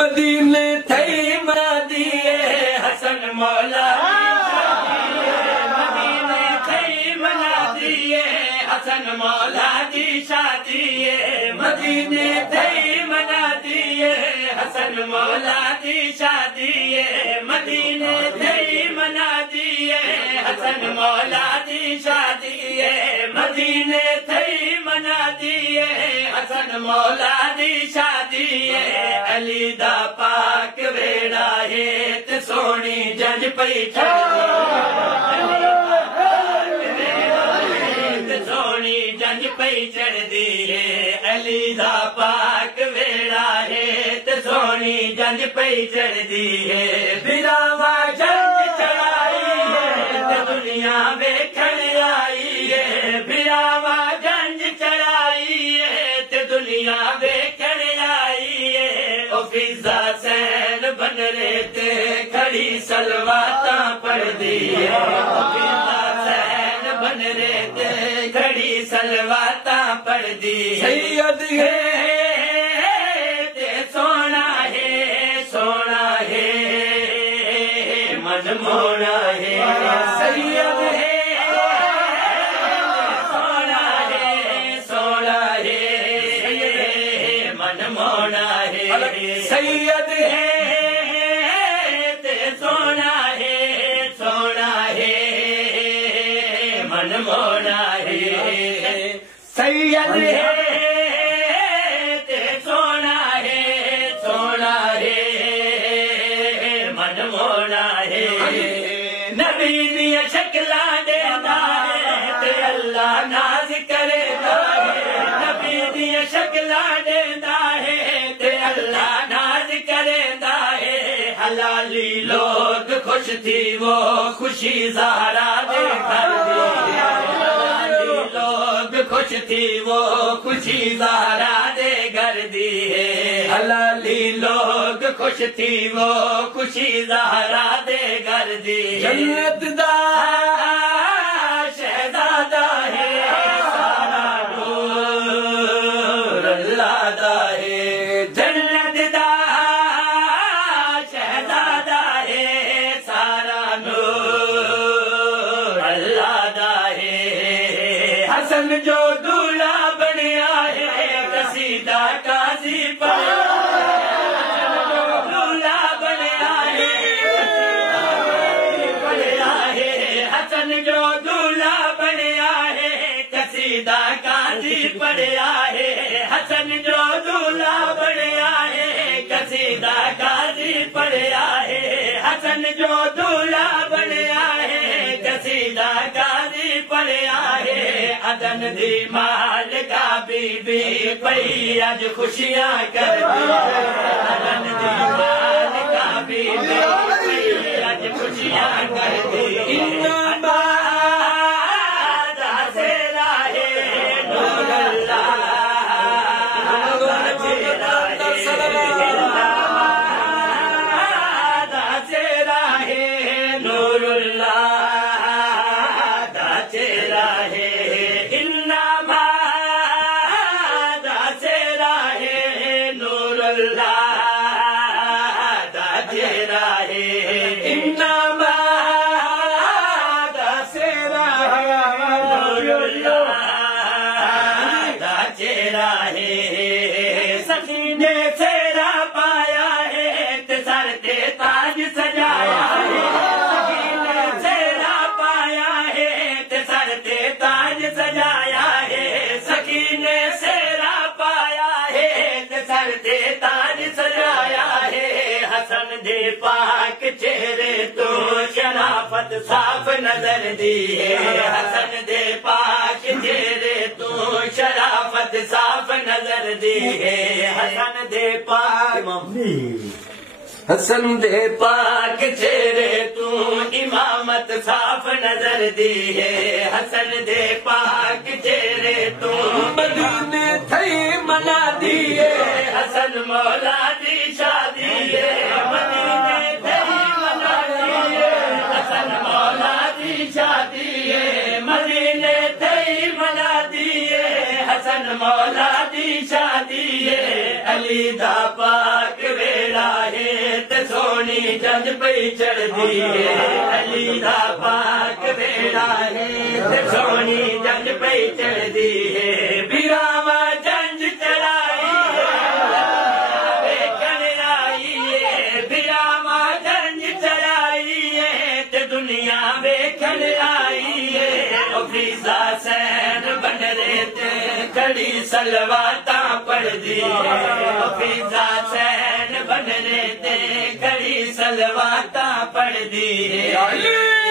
मदीने थई मना दिए हसन मौला मदीने थई मना दिए हसन मौला दी शादी मदीने थई मना दिए हसन मौला दी शादी मदीने थई मना दिए हसन मौला दी शादी मदीने थई मना दिए हसन मौला दी शादी अली दा पाक वेड़ा है ते सोनी जंज पई सोनी जंज पई चढ़दी है अली दा पाक वेड़ा है ते सोनी जंज पई चढ़दी है बिरावा जंज चढ़ाई है ते दुनिया वेखण आई है बिरावा जंज चढ़ाई है ते दुनिया वेखण आई है ओ फिजा सैन बन रे ते खड़ी सलवाता पढ़दी है फिजा सैन बन रे ते खड़ी सलवाता पढ़दी सैयद है ते सोना है मनमोना है सैयद है सोना है मनमोना है सैयद है ते सोना है मनमोना है सैयद है ते सोना है मनमोना है नबी दिया शक्ला देता है ते अल्लाह नाज करेता है नबी दिया शक्ला देता है ते अल्लाह नाज करेता है हलाली लोग खुश थी वो खुशी ज़हरा दे घर दी हलाली लोग खुश थी वो खुशी ज़हरा दे घर दी है हलाली लोग खुश थी वो खुशी ज़हरा दे घर दी जन्नत दा शहजादा है सारा नूर अल्लाह दा है जन्नत दा शहजादा है सारा नूर अल्लाह दा है हसन जो दूल्हा बनया है कसीदा काजी पर जो दूल्हा बनया है कसीदा काजी पढ़या है हसन जो दूल्हा बनया है कसीदा काजी पढ़या है हसन जो दूल्हा बनया है कसीदा काजी पढ़या है अदन दी माल का बीबी पई अज खुशियां कर अदन दी माल का बीबी पई अज खुशियां कर दी सकीने सेरा पाया है ते सर ते ताज सजाया है सकीने सेरा पाया है ते सर ते ताज सजाया है सकीने सेरा पाया है ते सर ते ताज सजाया है हसन दे पाक चेहरे तो शराफत साफ नजर दी है हसन दे पाक चेहरे तो शराफत साफ नजर दी है हसन दे पाक चेहरे तू इमामत साफ नजर दी है हसन दे पाक चेहरे तू मदीने थई मना दी है हसन मौला दी शादी है मदीने थई मना दी है हसन मौला दी शादी है मदीने थई मना दी है हसन मौला दी शादी है अली दा पाक वेड़ा सोनी जंज पई चढ़दी है अली दा पाक बेड़ा है सोनी जंज पई चढ़दी है बिरामा जंज चढ़ाई वेखण आई है बिरामा जंज चढ़ाई है ते दुनिया वेखण आई है फीजा सैन बनरे ते खड़ी सलवाता पढ़दी है फीजा सैन बनरे ते खड़ी सलवाता पढ़दी है